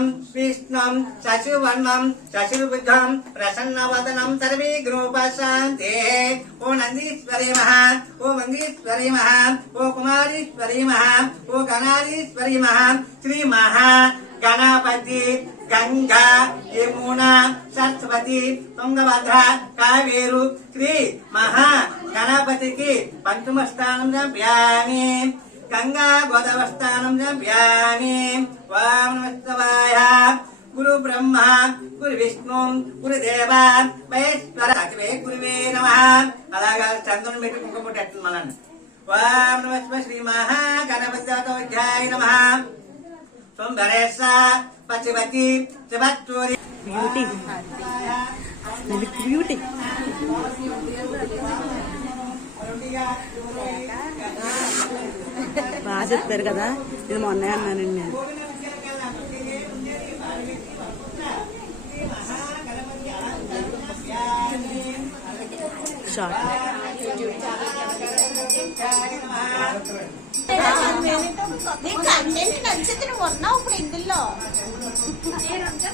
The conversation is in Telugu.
శశివర్ణం విష్ణుం శశివర్ణం శశిర్బుద్ధం ప్రసన్నవదనం సర్వీగ్రోపశాంతే. ఓ నందీశ్వరి మహా, ఓ మంగీశ్వరి మహా, ఓ కుమారీశ్వరి మహా, ఓ గణాధీశ్వరి మహా. శ్రీ మహా గణపతి గంగా యమునా సరస్వతి తుంగభద్ర కావేరు శ్రీ మహా గణపతికి పంచమ స్థానం జప్యామి. గంగా గోదావరి స్థానం జప్యామి. ఓం నమః శివాయ. గురు బ్రహ్మ గురు విష్ణు గురుదేవ మహేశ్వర గురువే నమః. అలాగా చంద్రుని పెట్టి కుంకుమ పెట్టండి మనండి. ఓం నమః శివాయ. శ్రీ మహా గణపతి నమః. సుందరేశ పశుపతి శివచూరి బ్యూటీ బ్యూటీ బాగా చెప్తారు కదా. ఇది మొన్నే అన్నానండి నేను. షార్ట్ కంటెంట్ నచ్చింది నువ్వు ఉన్నావు ఇప్పుడు ఇందులో.